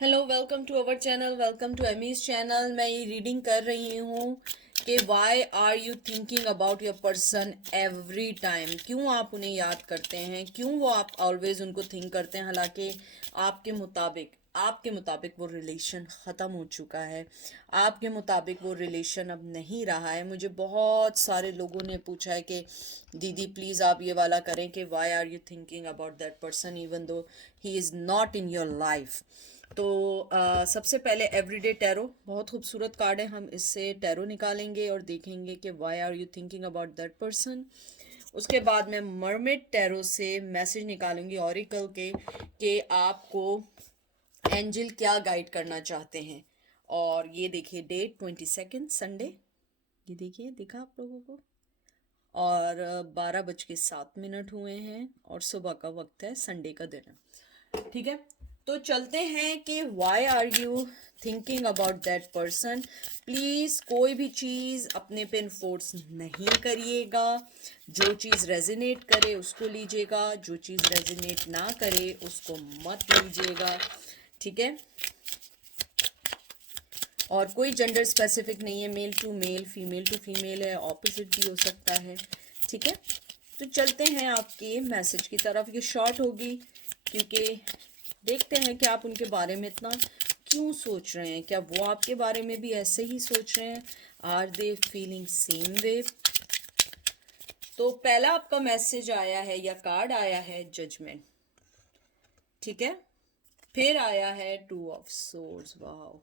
Hello, welcome to our channel, welcome to Amy's channel. मैं ये reading कर रही हूँ कि why are you thinking about your person every time. क्यों आप उन्हें याद करते हैं, क्यों वो आप ऑलवेज उनको थिंक करते हैं, हालांकि आपके मुताबिक वो रिलेशन ख़त्म हो चुका है। आपके मुताबिक वो रिलेशन अब नहीं रहा है। मुझे बहुत सारे लोगों ने पूछा है कि दीदी प्लीज़ आप ये वाला करें कि why are you thinking about that person even though he is not in your life. तो सबसे पहले एवरीडे टैरो, बहुत खूबसूरत कार्ड है। हम इससे टैरो निकालेंगे और देखेंगे कि why are you thinking about that person. उसके बाद मैं मरमेड टैरो से मैसेज निकालूंगी ऑरिकल के कि आपको एंजल क्या गाइड करना चाहते हैं। और ये देखिए डेट 22 संडे, ये देखिए दिखा आप लोगों को। और 12:07 हुए हैं और सुबह का वक्त है, संडे का दिन है। ठीक है, तो चलते हैं कि why are you thinking about that person. Please कोई भी चीज़ अपने पे इन्फोर्स नहीं करिएगा। जो चीज़ रेजोनेट करे उसको लीजिएगा, जो चीज़ रेजोनेट ना करे उसको मत लीजिएगा। ठीक है, और कोई जेंडर स्पेसिफिक नहीं है, male to male, female to female है, ऑपोजिट भी हो सकता है। ठीक है, तो चलते हैं आपके मैसेज की तरफ। ये शॉर्ट होगी क्योंकि देखते हैं कि आप उनके बारे में इतना क्यों सोच रहे हैं। क्या वो आपके बारे में भी ऐसे ही सोच रहे हैं? Are they feeling same way? तो पहला आपका मैसेज आया है या कार्ड आया है जजमेंट। ठीक है, फिर आया है two of swords. Wow,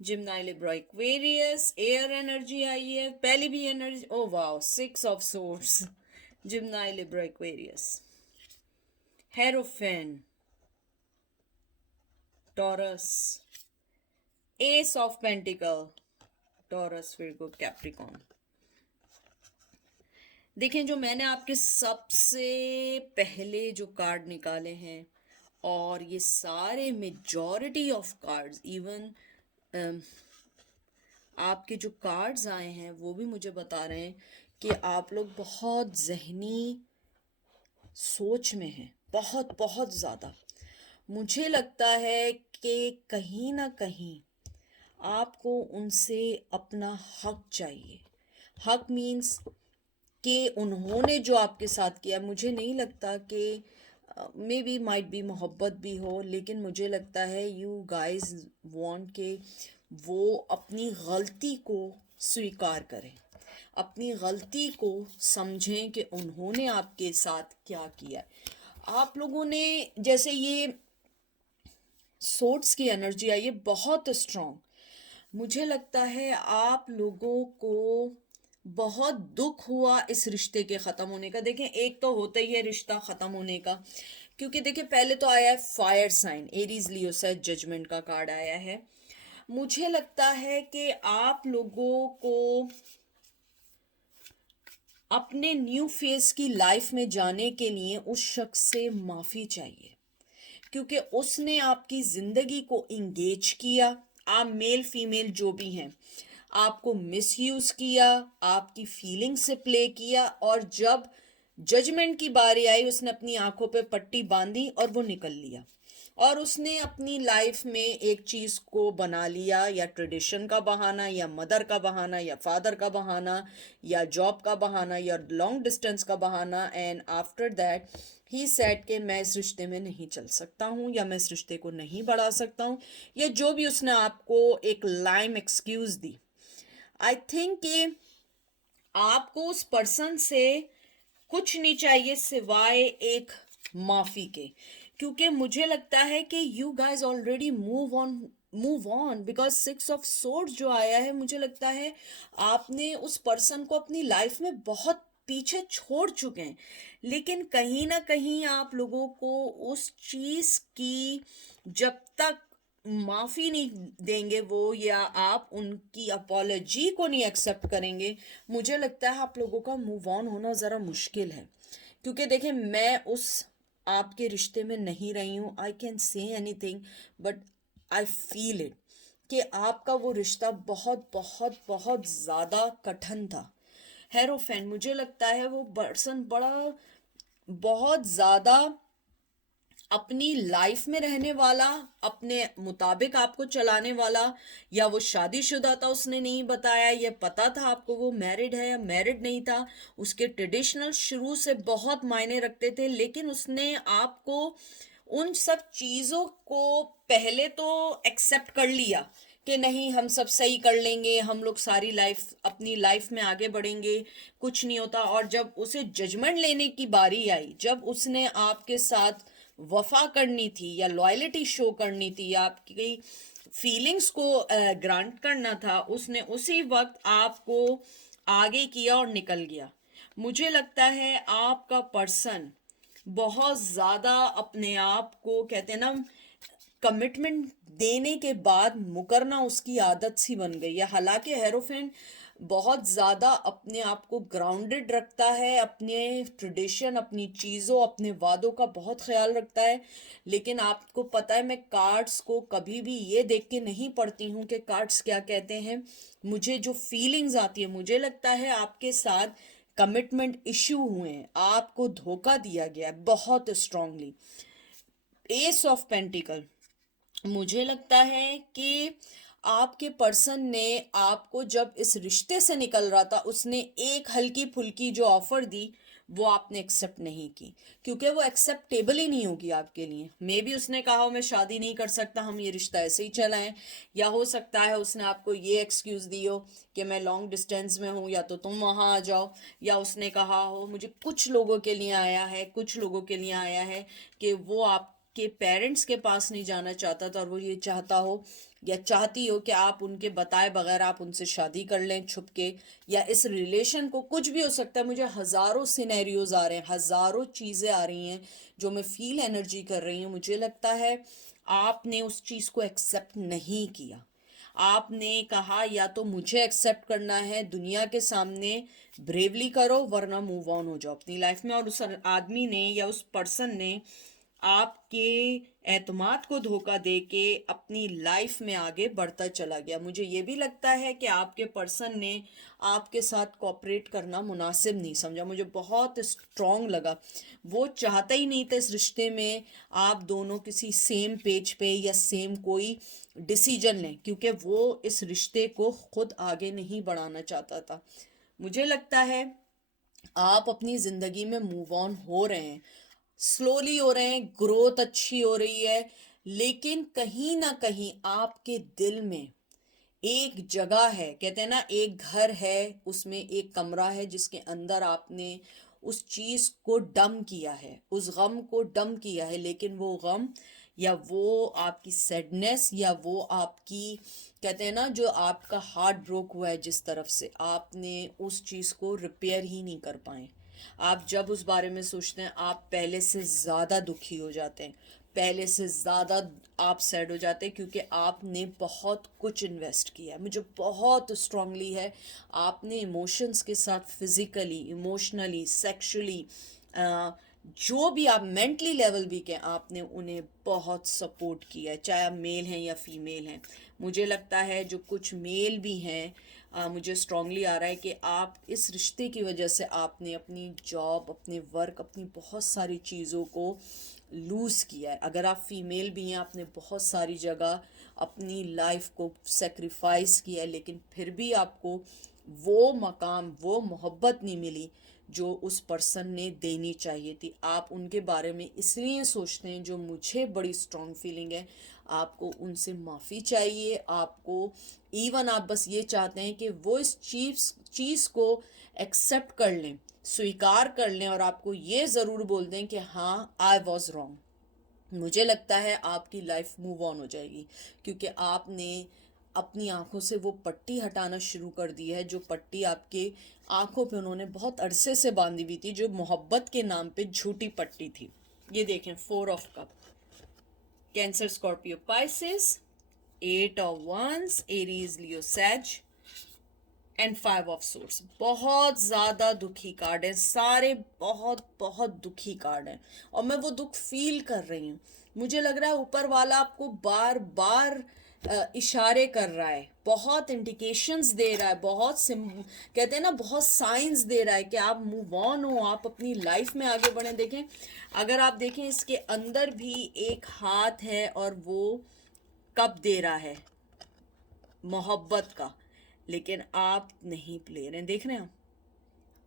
Gemini Libra Aquarius, air energy आई है। पहली भी energy, oh wow, 6 of swords, Gemini Libra Aquarius, hierophant, Taurus, ace of pentacle, Taurus, Virgo, Capricorn. देखें, जो मैंने आपके सबसे पहले जो कार्ड निकाले हैं, और ये सारे मेजॉरिटी ऑफ कार्ड्स, इवन आपके जो कार्ड्स आए हैं वो भी मुझे बता रहे हैं कि आप लोग बहुत जहनी सोच में हैं, बहुत बहुत ज़्यादा। मुझे लगता है कि कहीं ना कहीं आपको उनसे अपना हक चाहिए। हक मीन्स कि उन्होंने जो आपके साथ किया, मुझे नहीं लगता कि मे बी माइट बी मोहब्बत भी हो, लेकिन मुझे लगता है यू गाइस वांट के वो अपनी गलती को स्वीकार करें, अपनी गलती को समझें कि उन्होंने आपके साथ क्या किया है। आप लोगों ने, जैसे ये सोर्ड्स की एनर्जी आई है बहुत स्ट्रॉन्ग। मुझे लगता है आप लोगों को बहुत दुख हुआ इस रिश्ते के ख़त्म होने का। देखें, एक तो होता ही है रिश्ता ख़त्म होने का, क्योंकि देखिए पहले तो आया है फायर साइन, एरीज लियो सेज, जजमेंट का कार्ड आया है। मुझे लगता है कि आप लोगों को अपने न्यू फेज की लाइफ में जाने के लिए उस शख्स से माफ़ी चाहिए, क्योंकि उसने आपकी ज़िंदगी को इंगेज किया। आप मेल फीमेल जो भी हैं, आपको मिसयूज़ किया, आपकी फीलिंग से प्ले किया, और जब जजमेंट की बारी आई उसने अपनी आंखों पे पट्टी बांधी और वो निकल लिया। और उसने अपनी लाइफ में एक चीज़ को बना लिया, या ट्रेडिशन का बहाना, या मदर का बहाना, या फादर का बहाना, या जॉब का बहाना, या लॉन्ग डिस्टेंस का बहाना। And after that he said कि मैं इस रिश्ते में नहीं चल सकता हूँ, या मैं इस रिश्ते को नहीं बढ़ा सकता हूँ, या जो भी उसने आपको एक lime excuse the. I think कि आपको उस पर्सन से कुछ नहीं चाहिए सिवाय एक माफ़ी के, क्योंकि मुझे लगता है कि you guys already move on because 6 of swords जो आया है, मुझे लगता है आपने उस पर्सन को अपनी लाइफ में बहुत पीछे छोड़ चुके हैं। लेकिन कहीं ना कहीं आप लोगों को उस चीज़ की, जब तक माफ़ी नहीं देंगे वो, या आप उनकी अपॉलोजी को नहीं एक्सेप्ट करेंगे, मुझे लगता है आप लोगों का मूव ऑन होना ज़रा मुश्किल है। क्योंकि देखें, मैं उस आपके रिश्ते में नहीं रही हूँ, I can say anything, but I feel it कि आपका वो रिश्ता बहुत बहुत बहुत ज़्यादा कठिन था। हेरोफेन, मुझे लगता है वो पर्सन बड़ा बहुत ज़्यादा अपनी लाइफ में रहने वाला, अपने मुताबिक आपको चलाने वाला, या वो शादीशुदा था उसने नहीं बताया, ये पता था आपको वो मैरिड है या मैरिड नहीं था, उसके ट्रेडिशनल शुरू से बहुत मायने रखते थे, लेकिन उसने आपको उन सब चीज़ों को पहले तो एक्सेप्ट कर लिया कि नहीं हम सब सही कर लेंगे, हम लोग सारी लाइफ अपनी लाइफ में आगे बढ़ेंगे, कुछ नहीं होता। और जब उसे जजमेंट लेने की बारी आई, जब उसने आपके साथ वफा करनी थी या लॉयल्टी शो करनी थी या आपकी फीलिंग्स को ग्रांट करना था, उसने उसी वक्त आपको आगे किया और निकल गया। मुझे लगता है आपका पर्सन बहुत ज़्यादा अपने आप को, कहते हैं ना, कमिटमेंट देने के बाद मुकरना उसकी आदत सी बन गई है। हालांकि हेरोफेन बहुत ज़्यादा अपने आप को ग्राउंडेड रखता है, अपने ट्रेडिशन, अपनी चीज़ों, अपने वादों का बहुत ख्याल रखता है, लेकिन आपको पता है मैं कार्ड्स को कभी भी ये देख के नहीं पढ़ती हूँ कि कार्ड्स क्या कहते हैं। मुझे जो फीलिंग्स आती है, मुझे लगता है आपके साथ कमिटमेंट इश्यू हुए हैं, आपको धोखा दिया गया है बहुत स्ट्रांगली। एस ऑफ पेंटिकल, मुझे लगता है कि आपके पर्सन ने आपको जब इस रिश्ते से निकल रहा था, उसने एक हल्की फुल्की जो ऑफर दी वो आपने एक्सेप्ट नहीं की, क्योंकि वो एक्सेप्टेबल ही नहीं होगी आपके लिए। मे बी उसने कहा हो मैं शादी नहीं कर सकता, हम ये रिश्ता ऐसे ही चलाएं, या हो सकता है उसने आपको ये एक्सक्यूज़ दी हो कि मैं लॉन्ग डिस्टेंस में हूँ, या तो तुम वहाँ आ जाओ, या उसने कहा हो मुझे कुछ लोगों के लिए आया है, कुछ लोगों के लिए आया है कि वो आप के पेरेंट्स के पास नहीं जाना चाहता था और वो ये चाहता हो या चाहती हो कि आप उनके बताए बगैर आप उनसे शादी कर लें छुप के, या इस रिलेशन को, कुछ भी हो सकता है। मुझे हज़ारों सिनेरियोज आ रहे हैं, हज़ारों चीज़ें आ रही हैं जो मैं फील एनर्जी कर रही हूँ। मुझे लगता है आपने उस चीज़ को एक्सेप्ट नहीं किया। आपने कहा या तो मुझे एक्सेप्ट करना है, दुनिया के सामने ब्रेवली करो, वरना मूव ऑन हो जाओ अपनी लाइफ में। और उस आदमी ने या उस पर्सन ने आपके एतमाद को धोखा दे के अपनी लाइफ में आगे बढ़ता चला गया। मुझे ये भी लगता है कि आपके पर्सन ने आपके साथ कोऑपरेट करना मुनासिब नहीं समझा। मुझे बहुत स्ट्रॉन्ग लगा, वो चाहता ही नहीं था इस रिश्ते में आप दोनों किसी सेम पेज पे या सेम कोई डिसीजन लें, क्योंकि वो इस रिश्ते को खुद आगे नहीं बढ़ाना चाहता था। मुझे लगता है आप अपनी ज़िंदगी में मूव ऑन हो रहे हैं, स्लोली हो रहे हैं, ग्रोथ अच्छी हो रही है, लेकिन कहीं ना कहीं आपके दिल में एक जगह है, कहते हैं ना एक घर है, उसमें एक कमरा है जिसके अंदर आपने उस चीज को डम किया है, उस गम को डम किया है, लेकिन वो गम या वो आपकी सैडनेस या वो आपकी, कहते हैं ना, जो आपका हार्ट ब्रोक हुआ है जिस तरफ से, आपने उस चीज को रिपेयर ही नहीं कर पाए। आप जब उस बारे में सोचते हैं आप पहले से ज़्यादा दुखी हो जाते हैं, पहले से ज़्यादा आप सैड हो जाते हैं, क्योंकि आपने बहुत कुछ इन्वेस्ट किया है। मुझे बहुत स्ट्रांगली है, आपने इमोशंस के साथ फिज़िकली, इमोशनली, सेक्सुअली, जो भी आप मेंटली लेवल भी के, आपने उन्हें बहुत सपोर्ट किया है, चाहे आप मेल हैं या फीमेल हैं। मुझे लगता है जो कुछ मेल भी हैं, मुझे स्ट्रांगली आ रहा है कि आप इस रिश्ते की वजह से आपने अपनी जॉब, अपने वर्क, अपनी बहुत सारी चीज़ों को लूज़ किया है। अगर आप फीमेल भी हैं, आपने बहुत सारी जगह अपनी लाइफ को सेक्रीफाइस किया है, लेकिन फिर भी आपको वो मकाम, वो मोहब्बत नहीं मिली जो उस पर्सन ने देनी चाहिए थी। आप उनके बारे में इसलिए सोचते हैं, जो मुझे बड़ी स्ट्रॉन्ग फीलिंग है, आपको उनसे माफ़ी चाहिए। आपको इवन आप बस ये चाहते हैं कि वो इस चीज़ को एक्सेप्ट कर लें, स्वीकार कर लें, और आपको ये ज़रूर बोल दें कि हाँ आई वॉज रॉन्ग। मुझे लगता है आपकी लाइफ मूव ऑन हो जाएगी, क्योंकि आपने अपनी आंखों से वो पट्टी हटाना शुरू कर दी है, जो पट्टी आपके आंखों पे उन्होंने बहुत अरसे से बांधी हुई थी, जो मोहब्बत के नाम पे झूठी पट्टी थी। ये देखें, 4 of cup, Cancer, Scorpio, Pisces, 8 of wands, Aries, Leo, sag, and 5 of source. बहुत ज़्यादा दुखी कार्ड है, सारे बहुत बहुत दुखी कार्ड हैं, और मैं वो दुख फील कर रही हूँ। मुझे लग रहा है ऊपर वाला आपको बार बार इशारे कर रहा है, बहुत इंडिकेशंस दे रहा है, बहुत कहते हैं ना, बहुत साइंस दे रहा है कि आप मूव ऑन हो, आप अपनी लाइफ में आगे बढ़े। देखें, अगर आप देखें इसके अंदर भी एक हाथ है और वो कब दे रहा है मोहब्बत का, लेकिन आप नहीं ले रहे हैं। देख रहे हैं,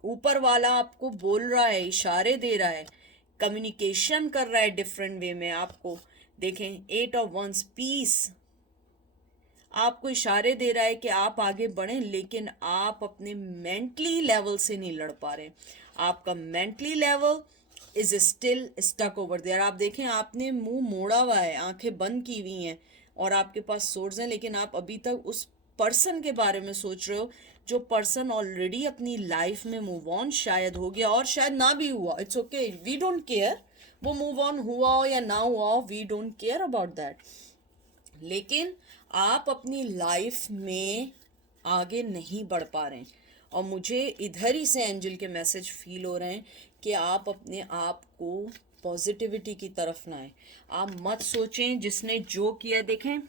ऊपर वाला आपको बोल रहा है, इशारे दे रहा है, कम्युनिकेशन कर रहा है डिफरेंट वे में आपको। देखें, 8 ऑफ वंस, पीस, आपको इशारे दे रहा है कि आप आगे बढ़ें, लेकिन आप अपने मेंटली लेवल से नहीं लड़ पा रहे। आपका mentally level is still stuck over there. आप देखें, आपने मुंह मोड़ा हुआ है, आंखें बंद की हुई हैं और आपके पास सोर्स हैं, लेकिन आप अभी तक उस पर्सन के बारे में सोच रहे हो जो पर्सन ऑलरेडी अपनी लाइफ में मूव ऑन शायद हो गया, और शायद ना भी हुआ। It's okay, we don't care वो मूव ऑन हुआ हो या ना हुआ हो, we don't care about that. लेकिन आप अपनी लाइफ में आगे नहीं बढ़ पा रहे हैं, और मुझे इधर ही से एंजल के मैसेज फील हो रहे हैं कि आप अपने आप को पॉजिटिविटी की तरफ ना आए। आप मत सोचें जिसने जो किया। देखें,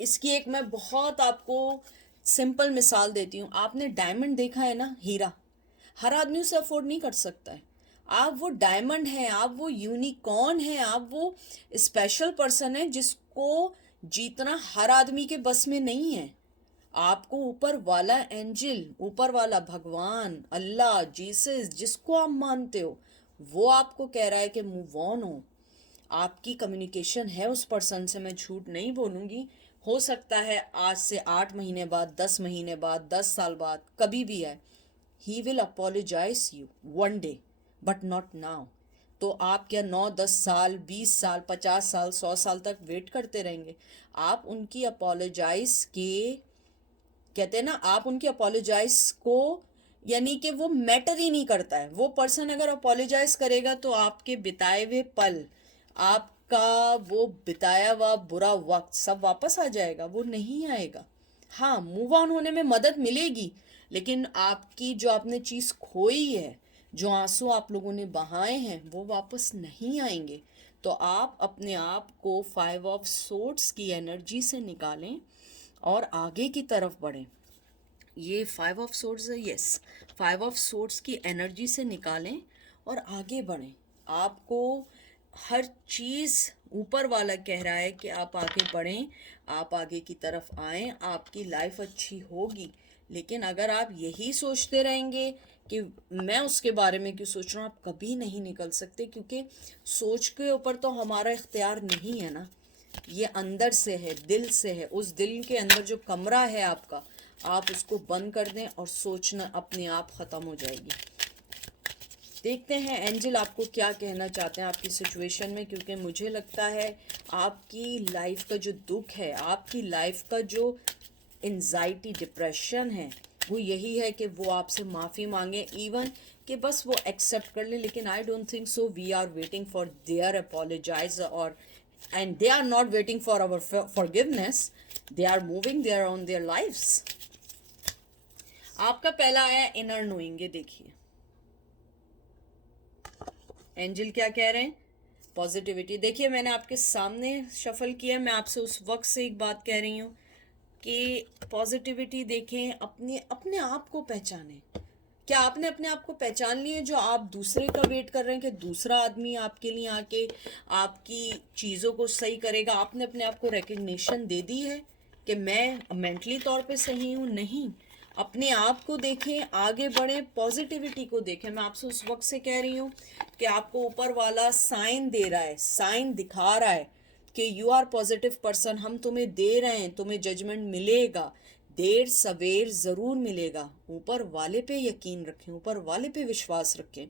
इसकी एक मैं बहुत आपको सिंपल मिसाल देती हूँ। आपने डायमंड देखा है ना, हीरा, हर आदमी उसे अफोर्ड नहीं कर सकता है। आप वो डायमंड हैं, आप वो यूनिकॉर्न हैं, आप वो स्पेशल पर्सन है जिसको जीतना हर आदमी के बस में नहीं है। आपको ऊपर वाला एंजल, ऊपर वाला भगवान, अल्लाह, जीसस, जिसको आप मानते हो, वो आपको कह रहा है कि मूव ऑन हो। आपकी कम्युनिकेशन है उस पर्सन से, मैं झूठ नहीं बोलूँगी। हो सकता है आज से 8 महीने बाद, 10 महीने बाद, 10 साल बाद, कभी भी है, he will apologize you one day, but not now. तो आप क्या 9, 10 साल, 20 साल, 50 साल, 100 साल तक वेट करते रहेंगे? आप उनकी अपोलोजाइज के, कहते हैं ना, आप उनकी अपोलोजाइज को, यानी कि वो मैटर ही नहीं करता है। वो पर्सन अगर अपोलोजाइज करेगा तो आपके बिताए हुए पल, आपका वो बिताया हुआ बुरा वक्त सब वापस आ जाएगा, वो नहीं आएगा। हाँ, मूव ऑन होने में मदद मिलेगी, लेकिन आपकी जो आपने चीज़ खोई है, जो आंसू आप लोगों ने बहाए हैं, वो वापस नहीं आएंगे। तो आप अपने आप को 5 ऑफ सोर्ड्स की एनर्जी से निकालें और आगे की तरफ बढ़ें। ये 5 ऑफ सोर्ड्स है, यस, 5 ऑफ सोर्ड्स की एनर्जी से निकालें और आगे बढ़ें। आपको हर चीज़ ऊपर वाला कह रहा है कि आप आगे बढ़ें, आप आगे की तरफ आएं, आपकी लाइफ अच्छी होगी। लेकिन अगर आप यही सोचते रहेंगे कि मैं उसके बारे में क्यों सोच रहा हूँ, आप कभी नहीं निकल सकते, क्योंकि सोच के ऊपर तो हमारा इख्तियार नहीं है ना। ये अंदर से है, दिल से है। उस दिल के अंदर जो कमरा है आपका, आप उसको बंद कर दें और सोचना अपने आप ख़त्म हो जाएगी। देखते हैं एंजल आपको क्या कहना चाहते हैं आपकी सिचुएशन में, क्योंकि मुझे लगता है आपकी लाइफ का जो दुख है, आपकी लाइफ का जो एंजाइटी, डिप्रेशन है, वो यही है कि वो आपसे माफ़ी मांगे, इवन कि बस वो एक्सेप्ट कर ले। लेकिन I don't think so. We are waiting for their apologise, और and they are not waiting for our forgiveness, they are moving their on their lifes. आपका पहला है इनर नोइंग। ये देखिए एंजल क्या कह रहे हैं, पॉजिटिविटी। देखिए, मैंने आपके सामने शफल किया, मैं आपसे उस वक्त से एक बात कह रही हूँ कि पॉजिटिविटी देखें, अपने अपने आप को पहचानें। क्या आपने अपने आप को पहचान लिया जो आप दूसरे का वेट कर रहे हैं कि दूसरा आदमी आपके लिए आके आपकी चीज़ों को सही करेगा? आपने अपने आप को रिकग्निशन दे दी है कि मैं मेंटली तौर पे सही हूँ? नहीं। अपने आप को देखें, आगे बढ़ें, पॉजिटिविटी को देखें। मैं आपसे उस वक्त से कह रही हूँ कि आपको ऊपर वाला साइन दे रहा है, साइन दिखा रहा है कि यू आर पॉजिटिव पर्सन, हम तुम्हें दे रहे हैं, तुम्हें जजमेंट मिलेगा, देर सवेर ज़रूर मिलेगा। ऊपर वाले पे यकीन रखें, ऊपर वाले पे विश्वास रखें।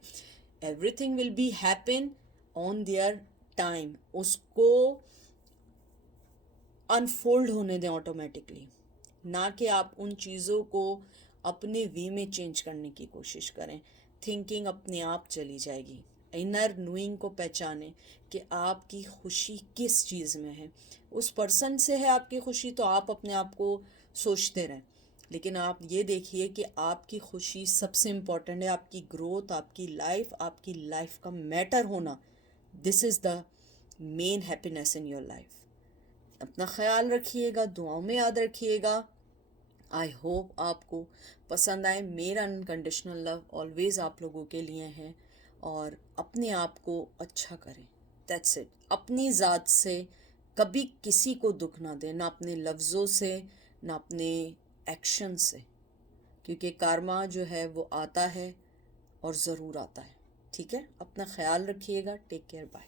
Everything will be happen on their time. उसको अनफोल्ड होने दें ऑटोमेटिकली, ना कि आप उन चीज़ों को अपने वे में चेंज करने की कोशिश करें। थिंकिंग अपने आप चली जाएगी। इनर नोइंग को पहचानें कि आपकी खुशी किस चीज़ में है। उस पर्सन से है आपकी खुशी, तो आप अपने आप को सोचते रहें, लेकिन आप ये देखिए कि आपकी खुशी सबसे इम्पॉर्टेंट है। आपकी ग्रोथ, आपकी लाइफ का मैटर होना, this is the main happiness in your life. अपना ख्याल रखिएगा, दुआओं में याद रखिएगा। आई होप आपको पसंद आए। मेरा अनकंडीशनल लव ऑलवेज आप लोगों के लिए है। और अपने आप को अच्छा करें, दैट्स इट। अपनी ज़ात से कभी किसी को दुख ना दें, ना अपने लफ्ज़ों से ना अपने एक्शन से, क्योंकि कार्मा जो है वो आता है और ज़रूर आता है। ठीक है, अपना ख्याल रखिएगा। Take care, bye.